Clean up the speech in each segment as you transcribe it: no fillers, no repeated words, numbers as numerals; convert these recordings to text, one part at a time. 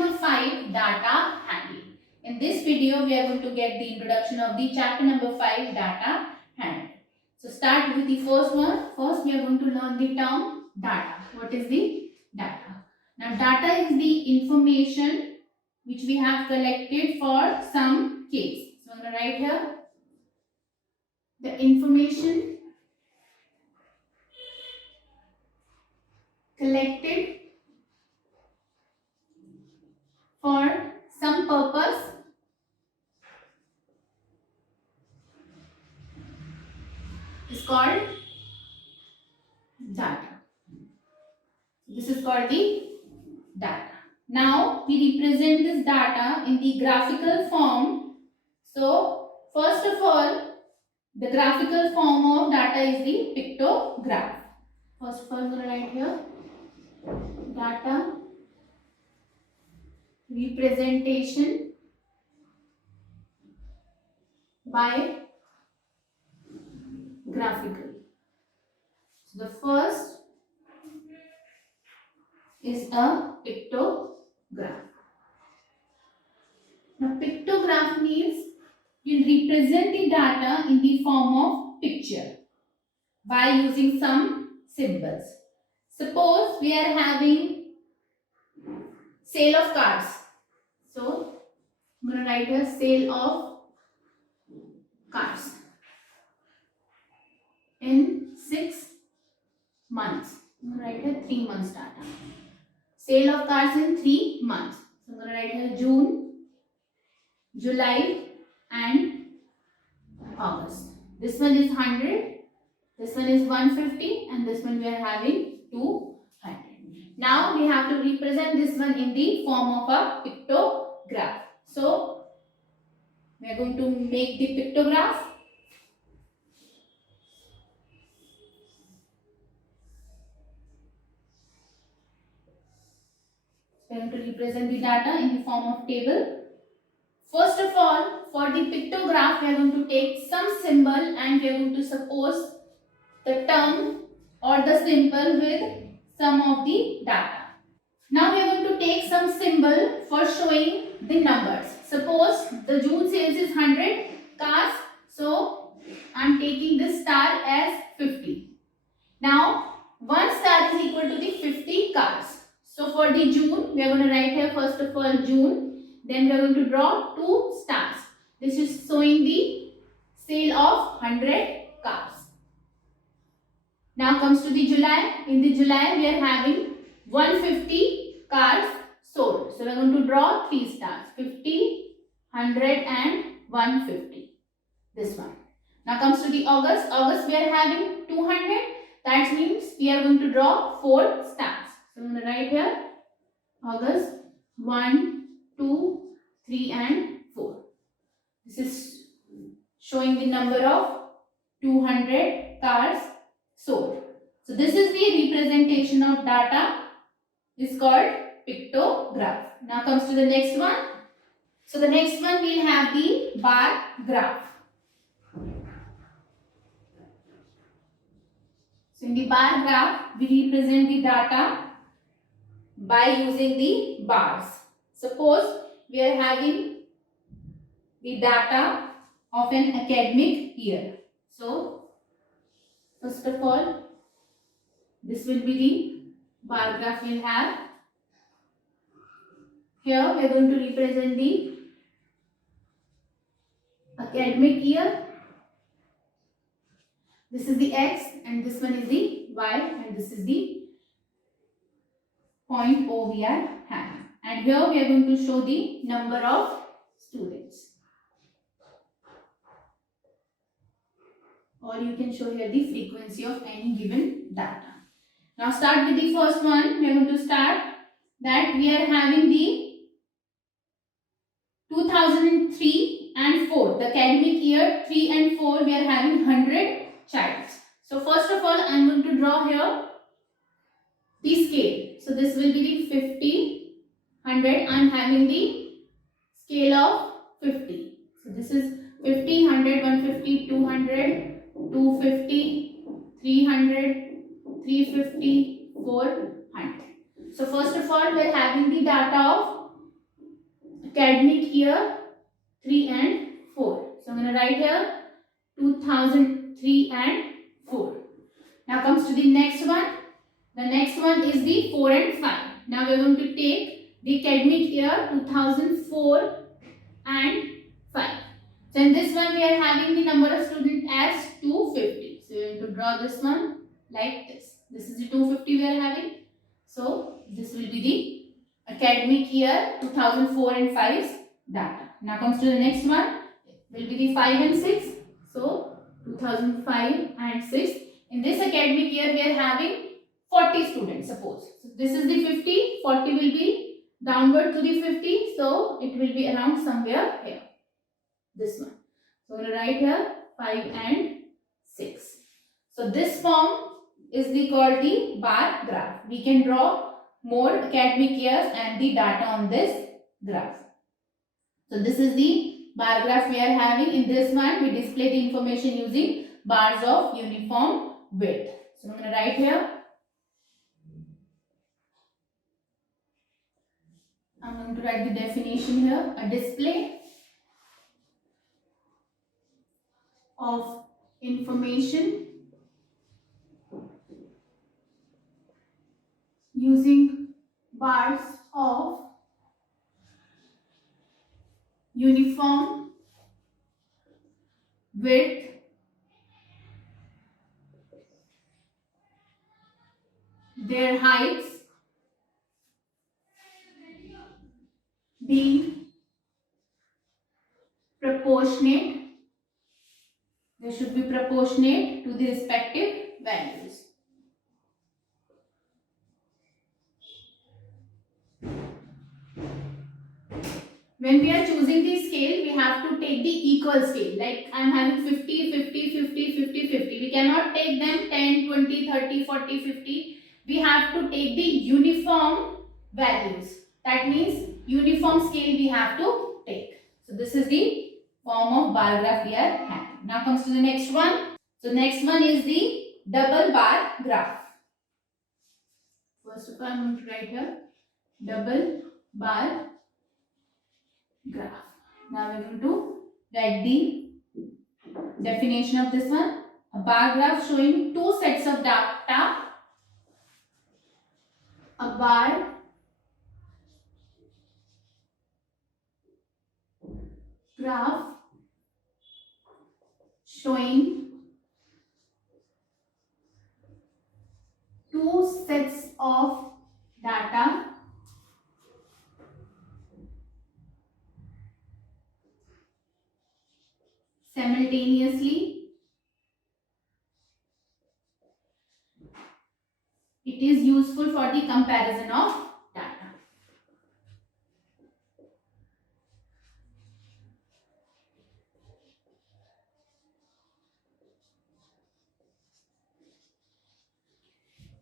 number 5, data handling. In this video, we are going to get the introduction of the chapter number 5, data handling. So start with the first one. First, we are going to learn the term data. What is the data? Now, data is the information which we have collected for some case. So I'm going to write here the information collected for some purpose is called data. This is called the data. Now we represent this data in the graphical form. So first of all, the graphical form of data is the pictograph. First of all, I'm going to write here data representation by graphical. So the first is a pictograph. Now pictograph means you represent the data in the form of picture by using some symbols. Suppose we are having sale of cars. So I'm going to write here sale of cars in 6 months. I'm going to write here 3 months data. Sale of cars in 3 months. So I'm going to write here June, July and August. This one is 100, this one is 150 and this one we are having 200. Now we have to represent this one in the form of a pictograph. So we are going to make the pictograph. We are going to represent the data in the form of table. First of all, for the pictograph, we are going to take some symbol and we are going to suppose the term or the symbol with some of the data. Now we are going to take some symbol for showing the numbers. Suppose the June sales is 100 cars. So I am taking this star as 50. Now 1 star is equal to the 50 cars. So for the June, we are going to write here first of all June. Then we are going to draw 2 stars. This is showing the sale of 100 cars. Now comes to the July. In the July, we are having 150 cars sold. So we are going to draw 3 stars. 50, 100 and 150. This one. Now comes to the August. August, we are having 200. That means we are going to draw 4 stars. So I am going to write here August 1, 2, 3 and 4. This is showing the number of 200 cars sold. So this is the representation of data. Is called pictograph. Now comes to the next one. So the next one we'll have the bar graph. So in the bar graph, we represent the data by using the bars. Suppose we are having the data of an academic year. So first of all, this will be the bar graph we'll have. Here we are going to represent the academic year. This is the X and this one is the Y and this is the point O we are having. And here we are going to show the number of students. Or you can show here the frequency of any given data. Now start with the first one. We are going to start that we are having the 2003 and 4. The academic year 3 and 4 we are having 100 childs. So first of all I am going to draw here the scale. So this will be the 50, 100. I am having the scale of 50. So this is 50, 100, 150, 200, 250, 300, 350, 400. So first of all we are having the data of academic year 3 and 4. So I'm going to write here 2003 and 4. Now comes to the next one. The next one is the 4 and 5. Now we are going to take the academic year 2004 and 5. So in this one we are having the number of students as 250. So we are going to draw this one like this. This is the 250 we are having. So this will be the academic year 2004 and 5's data. Now comes to the next one. Will be the 5 and 6. So 2005 and 6. In this academic year we are having 40 students, suppose. So this is the 50. 40 will be downward to the 50. So it will be around somewhere here. This one. So I'm going to write here 5 and 6. So this form is called the bar graph. We can draw more academic years and the data on this graph. So this is the bar graph we are having. In this one we display the information using bars of uniform width. So I'm going to write here. I'm going to write the definition here. A display of information using bars of uniform width their heights being proportionate. They should be proportionate to the respective values. When we are choosing the scale, we have to take the equal scale. Like I am having 50, 50, 50, 50, 50. We cannot take them 10, 20, 30, 40, 50. We have to take the uniform values. That means uniform scale we have to take. So this is the form of bar graph we are having. Now comes to the next one. So next one is the double bar graph. First of all, I am going to write here double bar graph. Now we are going to write the definition of this one. A bar graph showing two sets of data. A bar graph showing two sets of data simultaneously. It is useful for the comparison of data.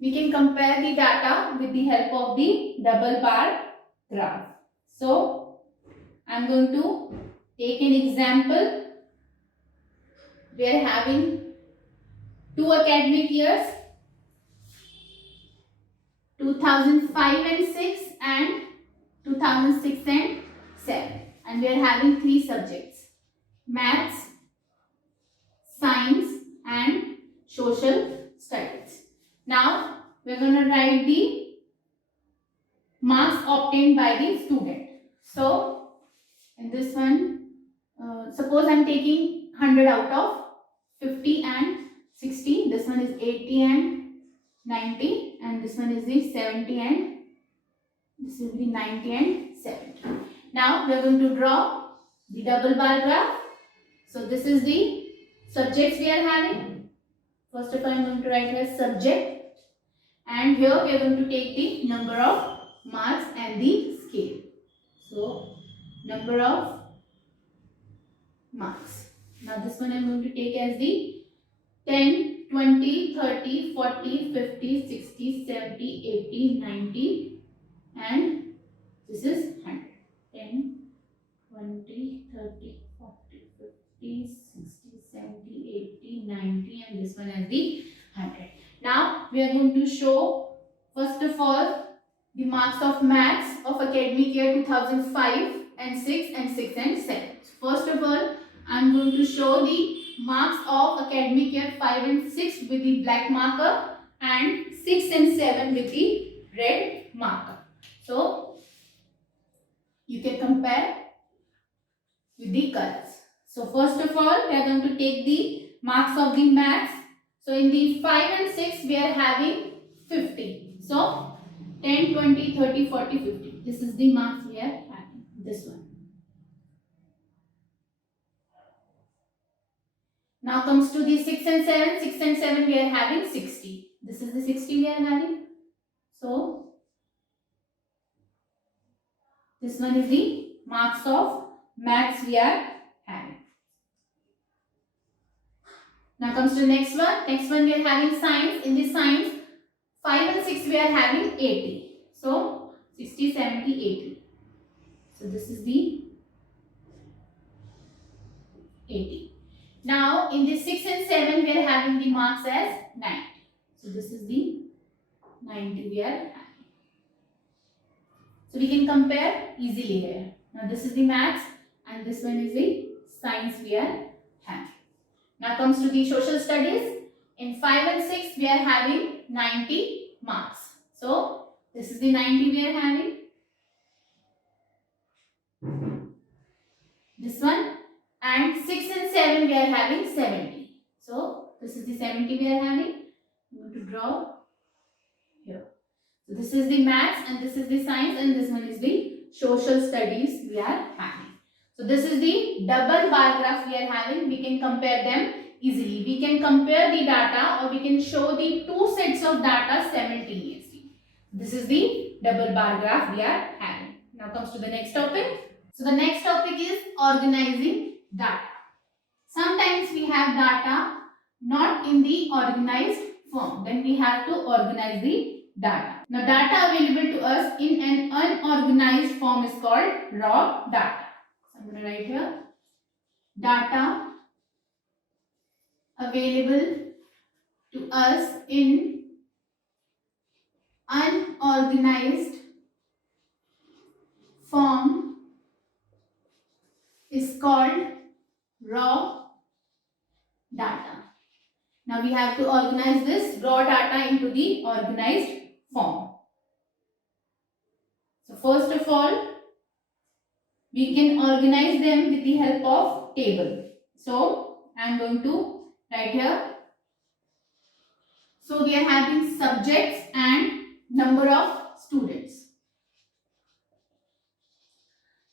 We can compare the data with the help of the double bar graph. So, I am going to take an example. We are having two academic years, 2005 and 6 and 2006 and 7. And we are having three subjects: maths, science and social studies. Now we are going to write the marks obtained by the student. So in this one, suppose I am taking 100 out of 50 and 60. This one is 80 and 90, and this one is the 70 and this is the 90 and 70. Now we are going to draw the double bar graph. So this is the subjects we are having. First of all, I am going to write here subject, and here we are going to take the number of marks and the scale. So number of marks. Now this one I am going to take as the 10, 20, 30, 40, 50, 60, 70, 80, 90 and this is 100. 10, 20, 30, 40, 50, 60, 70, 80, 90 and this one as the 100. Now we are going to show first of all the marks of maths of academic year 2005 and 6 and 6 and 7. So first of all, I am going to show the marks of academic year 5 and 6 with the black marker and 6 and 7 with the red marker. So you can compare with the colors. So first of all, we are going to take the marks of the maths. So in the 5 and 6, we are having 50. So 10, 20, 30, 40, 50. This is the marks we are having. This one. Now comes to the 6 and 7. 6 and 7 we are having 60. This is the 60 we are having. So this one is the marks of maths we are having. Now comes to the next one. Next one we are having science. In the science 5 and 6 we are having 80. So 60, 70, 80. So this is the 80. Now in the 6 and 7 we are having the marks as 90. So this is the 90 we are having. So we can compare easily here. Now this is the maths and this one is the science we are having. Now comes to the social studies. In 5 and 6 we are having 90 marks. So this is the 90 we are having. This one, and 6 and 7 we are having 70. So this is the 70 we are having. I'm going to draw here. So this is the maths and this is the science and this one is the social studies we are having. So this is the double bar graph we are having. We can compare them easily. We can compare the data or we can show the two sets of data simultaneously. This is the double bar graph we are having. Now comes to the next topic. So the next topic is organizing data. Sometimes we have data not in the organized form. Then we have to organize the data. Now data available to us in an unorganized form is called raw data. So I'm going to write here. Data available to us in unorganized form is called raw data. Now we have to organize this raw data into the organized form. So first of all, we can organize them with the help of table. So I am going to write here. So we are having subjects and number of students.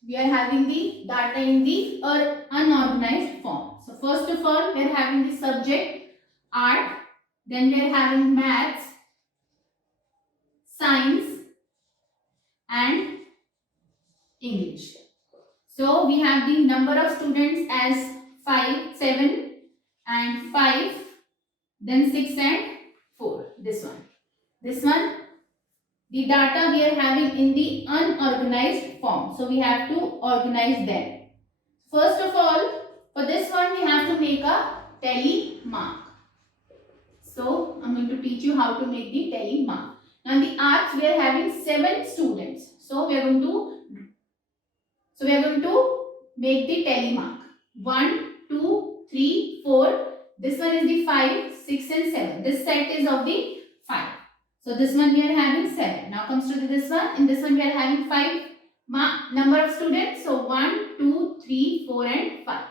We are having the data in the unorganized form. So first of all, we are having the subject art, then we are having maths, science and English. So we have the number of students as 5, 7 and 5, then 6 and 4. This one. The data we are having in the unorganized form. So we have to organize them. First of all, for this one we have to make a tally mark. So I'm going to teach you how to make the tally mark. Now in the arts we are having 7 students. So we are going to make the tally mark. 1, 2, 3, 4. This one is the 5, 6 and 7. This set is of the 5. So this one we are having 7. Now comes to this one. In this one we are having 5 number of students. So 1, 2, 3, 4 and 5.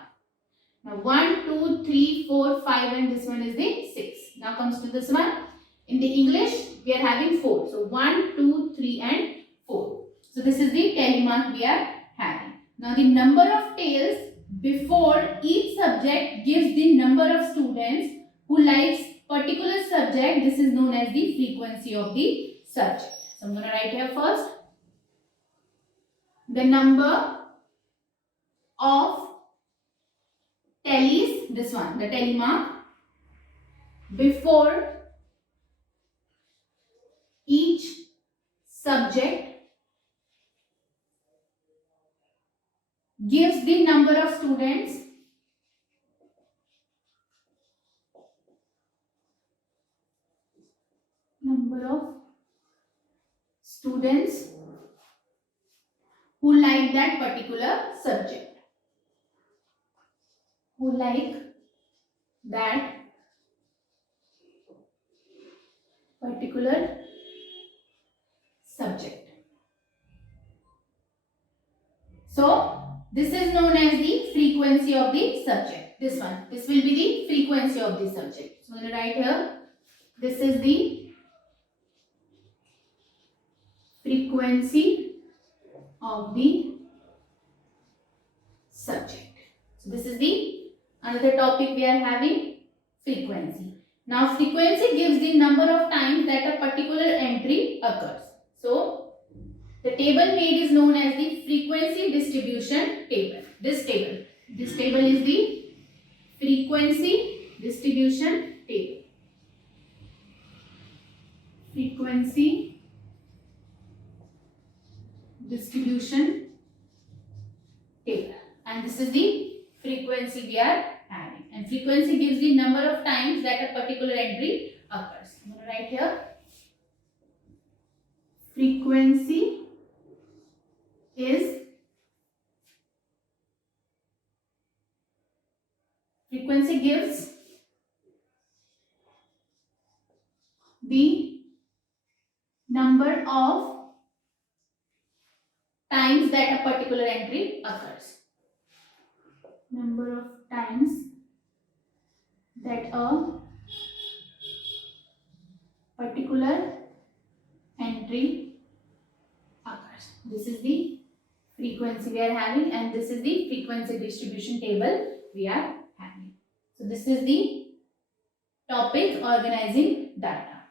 Now 1, 2, 3, 4, 5 and this one is the 6. Now comes to this one. In the English we are having 4. So 1, 2, 3 and 4. So this is the tally mark we are having. Now the number of tails before each subject gives the number of students who likes particular subject. This is known as the frequency of the subject. So I'm going to write here first. The number of tallies, this one, the tally mark, before each subject gives the number of students who like that particular subject. Who like that particular subject. So, this is known as the frequency of the subject. This one. This will be the frequency of the subject. So, I'm going to write here. This is the frequency of the subject. So, this is the another topic we are having, frequency. Now, frequency gives the number of times that a particular entry occurs. So, the table made is known as the frequency distribution table. This table is the frequency distribution table. Frequency distribution table. And this is the frequency we are having. And frequency gives the number of times that a particular entry occurs. I'm going to write here. Frequency gives the number of times that a particular entry occurs. Number of times that a particular entry occurs. This is the frequency we are having, and this is the frequency distribution table we are having. So this is the topic, organizing data.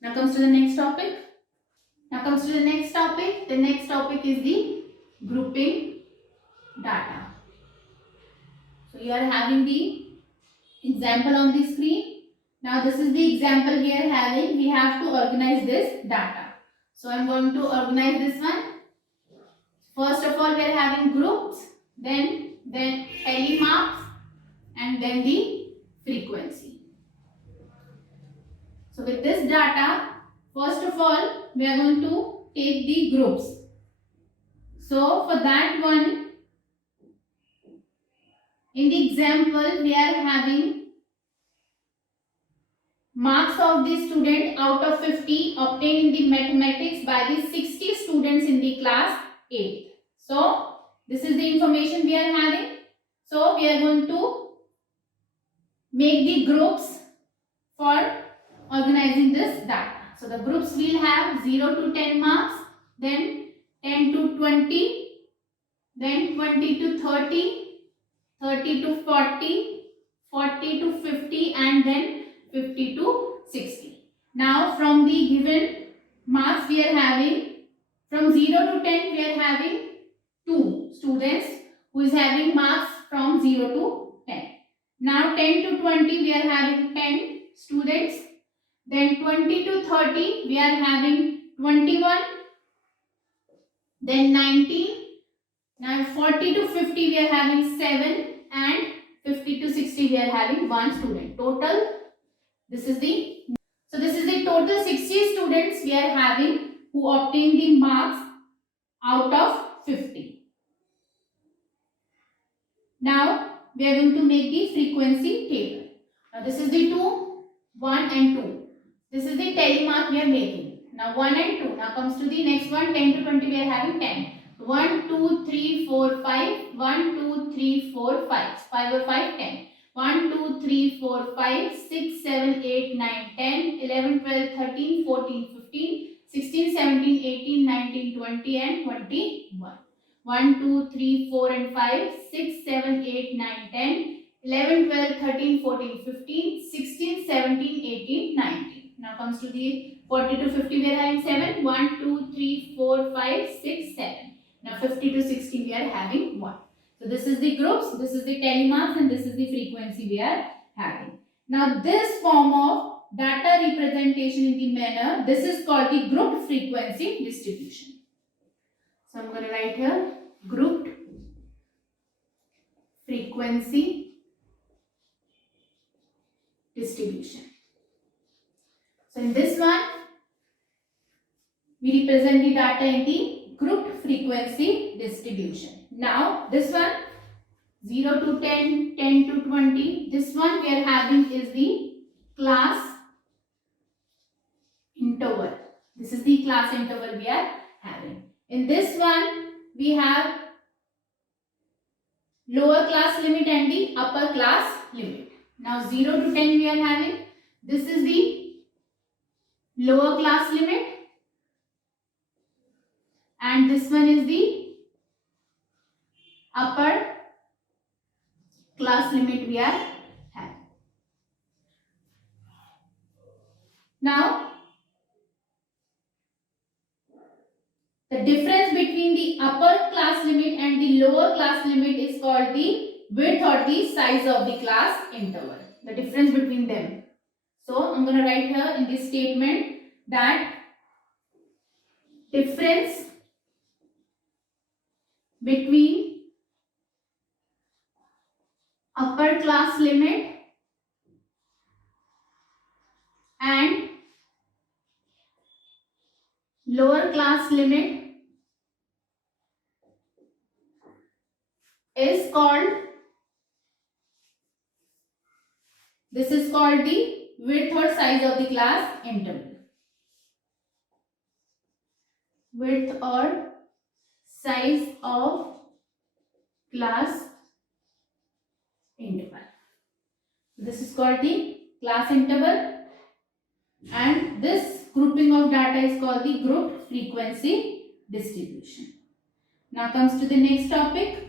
Now comes to the next topic. The next topic is the grouping data. So you are having the example on the screen. Now this is the example we are having. We have to organize this data. So I am going to organize this one. First of all, we are having groups, then telemarks, and then the frequency. So with this data, first of all, we are going to take the groups. So for that one, in the example, we are having marks of the student out of 50 obtained in the mathematics by the 60 students in the class 8. So this is the information we are having. So we are going to make the groups for organizing this data. So the groups will have 0 to 10 marks, then 10 to 20, then 20 to 30, 30 to 40, 40 to 50, and then 50 to 60. Now from the given marks we are having, from 0 to 10 we are having 2 students who is having marks from 0 to 10. Now 10 to 20 we are having 10 students. Then 20 to 30 we are having 21. Then 19. Now 40 to 50 we are having 7, and 50 to 60 we are having 1 student. Total, this is the total 60 students we are having who obtain the marks out of 50. Now we are going to make the frequency table. Now this is the 2, 1 and 2. This is the telemark we are making. Now 1 and 2. Now comes to the next one, 10 to 20 we are having 10. 1, 2, 3, 4, 5. 1, 2, 3, 4, 5. 5 or 5, 10. 1, 2, 3, 4, 5, 6, 7, 8, 9, 10, 11, 12, 13, 14, 15, 16, 17, 18, 19, 20 and 21. 1, 2, 3, 4 and 5, 6, 7, 8, 9, 10, 11, 12, 13, 14, 15, 16, 17, 18, 19. Now comes to the 40 to 50 we are having 7. 1, 2, 3, 4, 5, 6, 7. Now 50 to 60 we are having 1. So this is the groups, this is the telemarks, and this is the frequency we are having. Now this form of data representation in the manner, this is called the grouped frequency distribution. So I'm going to write here grouped frequency distribution. So in this one, we represent the data in the grouped frequency distribution. Now this one 0 to 10, 10 to 20, this one we are having is the class interval. This is the class interval we are having. In this one we have lower class limit and the upper class limit. Now 0 to 10 we are having. This is the lower class limit and this one is the upper class limit we are having. Now the difference between the upper class limit and the lower class limit is called the width or the size of the class interval. The difference between them. So I'm going to write here in this statement that difference between upper class limit and lower class limit is called, this is called the width or size of the class interval. Width or size of class interval. This is called the class interval and this grouping of data is called the grouped frequency distribution. Now comes to the next topic.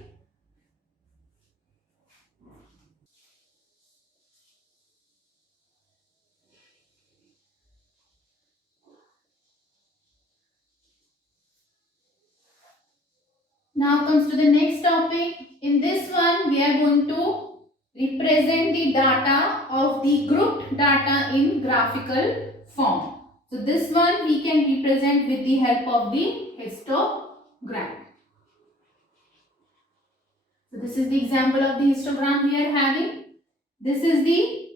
Now comes to the next topic. In this one we are going to represent the data of the grouped data in graphical form. So this one we can represent with the help of the histogram. So this is the example of the histogram we are having. This is the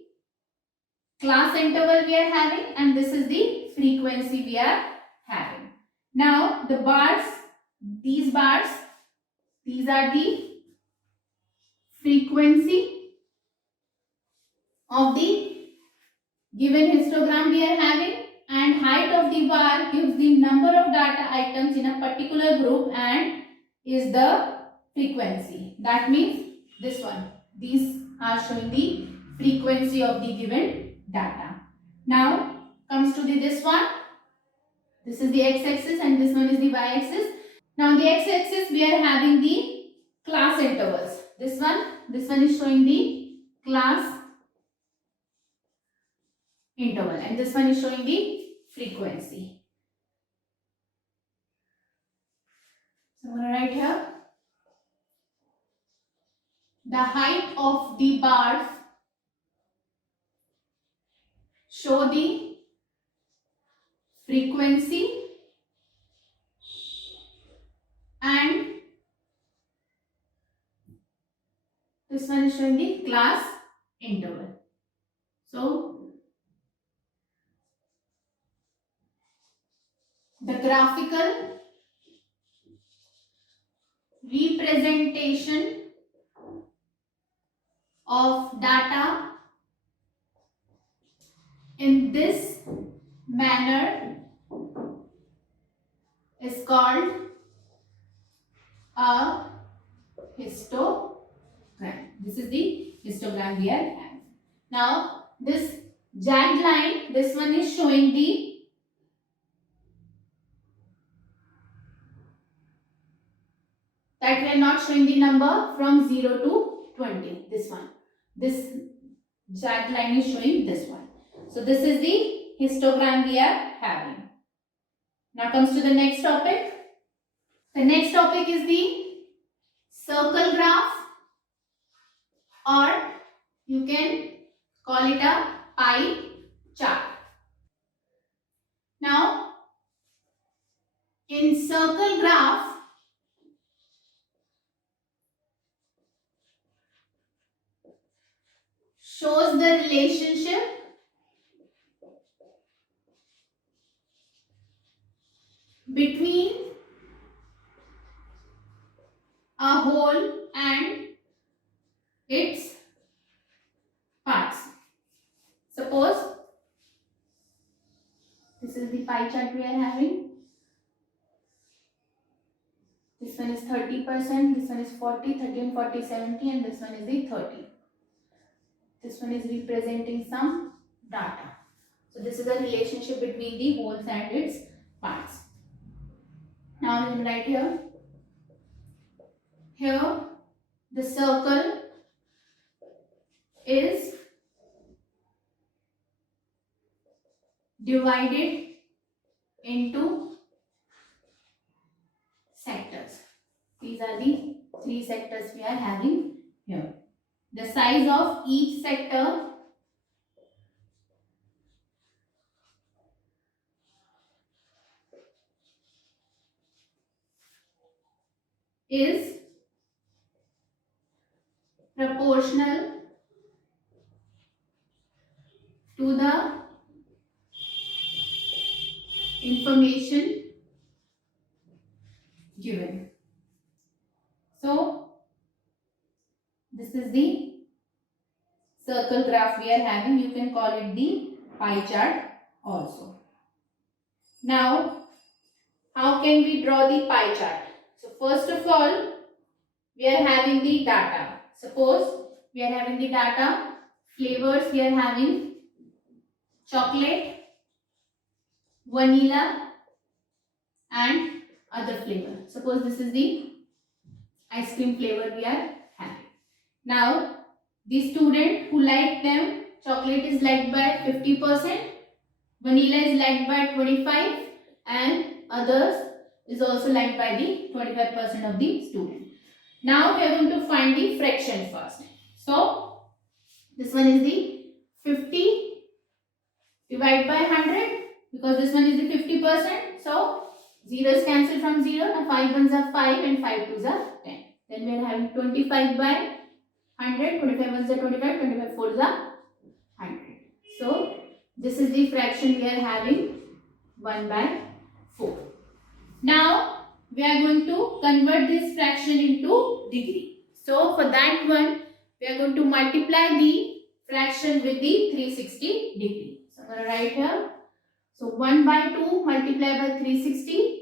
class interval we are having and this is the frequency we are having. Now the bars, these bars, these are the frequency of the given histogram we are having and height of the bar gives the number of data items in a particular group and is the frequency. That means this one. These are showing the frequency of the given data. Now comes to this one. This is the x-axis and this one is the y-axis. Now the x-axis we are having the class intervals. This one is showing the class interval and this one is showing the frequency. So I'm going to write here the height of the bars show the frequency and this one is showing the class interval. So the graphical representation of data in this manner is called a histogram. This is the histogram we are having. Now this jagged line, this one is showing the that we are not showing the number from 0 to 20. This one. This jagged line is showing this one. So this is the histogram we are having. Now comes to the next topic. The next topic is the circle graph or you can call it a pie chart. Now in circle graph shows the relationship between a whole and its parts. Suppose this is the pie chart we are having. This one is 30%, this one is 40, 30 and 40, 70, and this one is the 30. This one is representing some data. So this is a relationship between the wholes and its parts. Now we will write here. Here the circle is divided into sectors. These are the three sectors we are having here. The size of each sector is proportional to the information given. So this is the circle graph we are having. You can call it the pie chart also. Now, how can we draw the pie chart? So first of all, we are having the data. Suppose we are having the data, flavors we are having chocolate, vanilla and other flavor. Suppose this is the ice cream flavor we are having. Now, the student who liked them, chocolate is liked by 50%, vanilla is liked by 25% and others is also liked by the 25% of the student. Now we are going to find the fraction first. So this one is the 50 divided by 100 because this one is the 50%. So zeros cancel from 0. Now 5 ones are 5 and 5 twos are 10. Then we are having 25 by 100. 25 ones are 25. 25 fours are 100. So this is the fraction we are having 1 by 4. Now we are going to convert this fraction into degree. So for that one we are going to multiply the fraction with the 360 degree. So I'm going to write here. So 1 by 2 multiply by 360.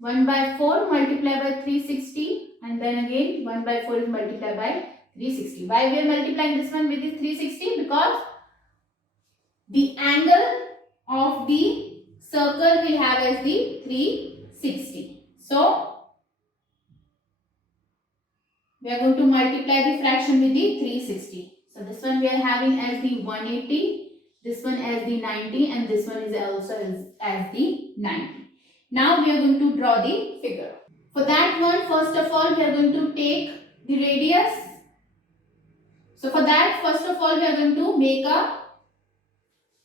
1 by 4 multiply by 360 and then again 1 by 4 is multiplied by 360. Why we are multiplying this one with the 360? Because the angle of the circle will have as the 360. So we are going to multiply the fraction with the 360. So this one we are having as the 180, this one as the 90 and this one is also as the 90. Now we are going to draw the figure. For that one, first of all we are going to take the radius. So for that, first of all we are going to make a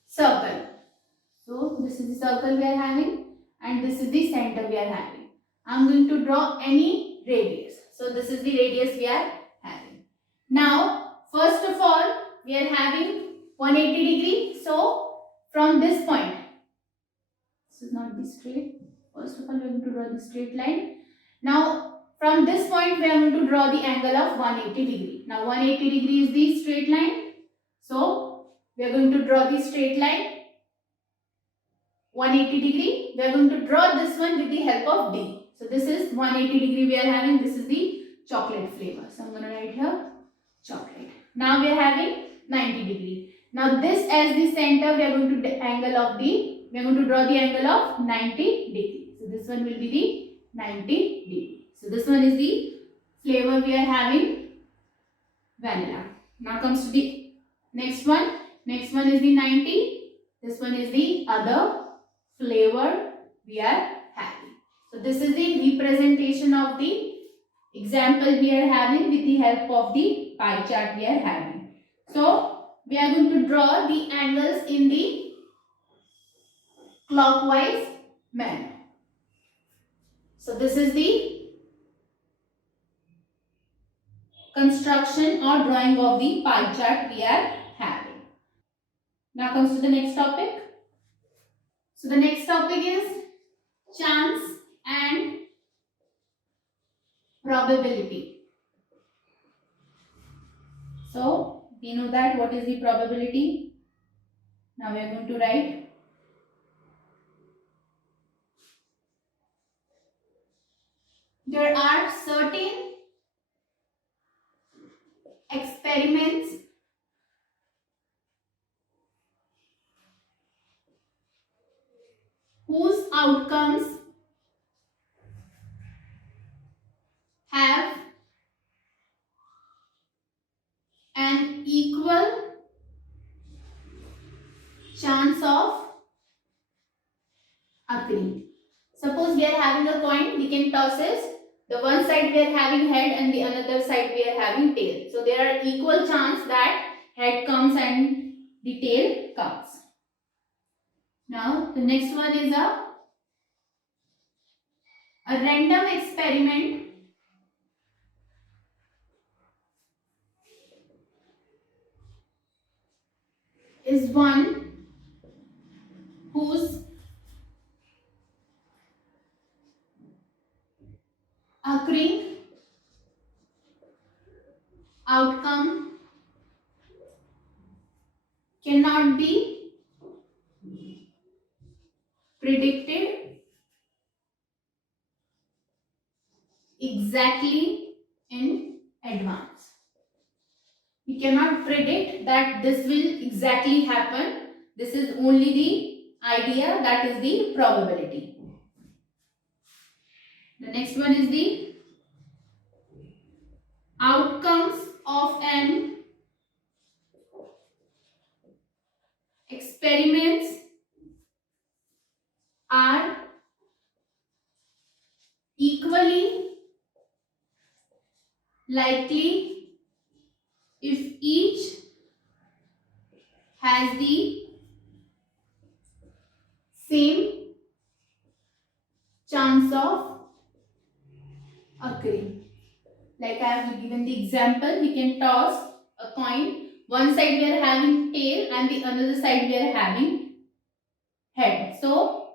circle. So this is the circle we are having and this is the center we are having. I am going to draw any radius. So this is the radius we are having. Now first of all we are having 180 degree. So from this point, this is not the straight. First of all we are going to draw the straight line. Now from this point we are going to draw the angle of 180 degree. Now 180 degree is the straight line. So we are going to draw the straight line 180 degree. We are going to draw this one with the help of D. So this is 180 degree we are having. This is the chocolate flavor. So I'm going to write here chocolate. Now we are having 90 degree. Now this as the center we are going to we are going to draw the angle of 90 degree. So this one will be the 90 degree. So this one is the flavor we are having vanilla. Now comes to the next one. Next one is the 90. This one is the other flavor we are having. So this is the representation of the example we are having with the help of the pie chart we are having. So we are going to draw the angles in the clockwise manner. So this is the construction or drawing of the pie chart we are having. Now comes to the next topic. So the next topic is chance and probability. So we know that what is the probability. Now we are going to write there are certain experiments whose outcomes have an equal chance of occurring. Suppose we are having a coin, we can toss it. The one side we are having head and the another side we are having tail. So there are equal chance that head comes and the tail comes. Now the next one is a random experiment is one whose occurring outcome cannot be predicted exactly in advance. We cannot predict that this will exactly happen. This is only the idea, that is the probability. The next one is the outcomes of an experiments are equally likely if each has the same chance of occurring. Like I have given the example, we can toss a coin. One side we are having tail and the other side we are having head. So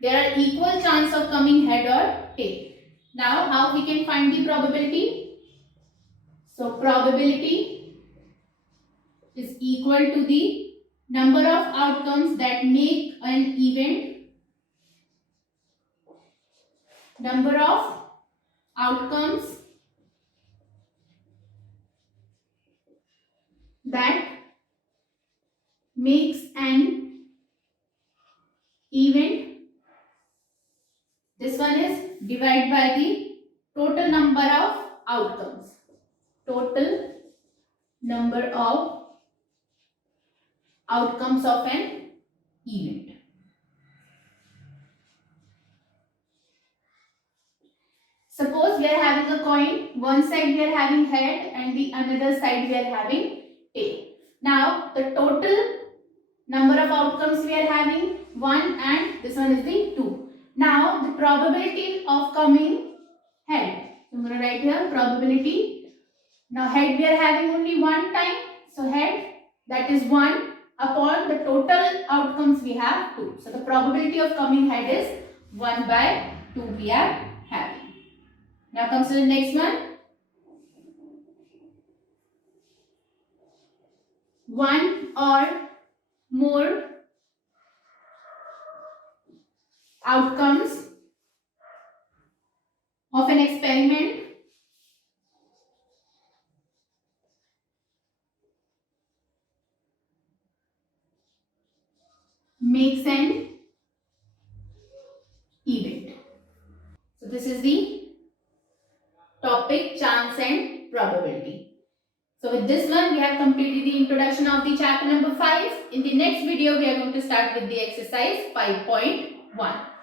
there are equal chance of coming head or tail. Now how we can find the probability? So probability is equal to the number of outcomes that make an event, number of outcomes that makes an event. This one is divided by the total number of outcomes. Total number of outcomes of an event. Suppose we are having a coin, one side we are having head and the another side we are having tail. Now the total number of outcomes we are having 1 and this one is the 2. Now the probability of coming head. So I'm going to write here probability. Now head we are having only one time. So head, that is 1 upon the total outcomes we have 2. So the probability of coming head is 1 by 2 we are having. Now comes to the next one. One or more outcomes of an experiment makes an event. So this is the topic chance and probability. So with this one we have completed the introduction of the chapter number 5. In the next video we are going to start with the exercise 5.1.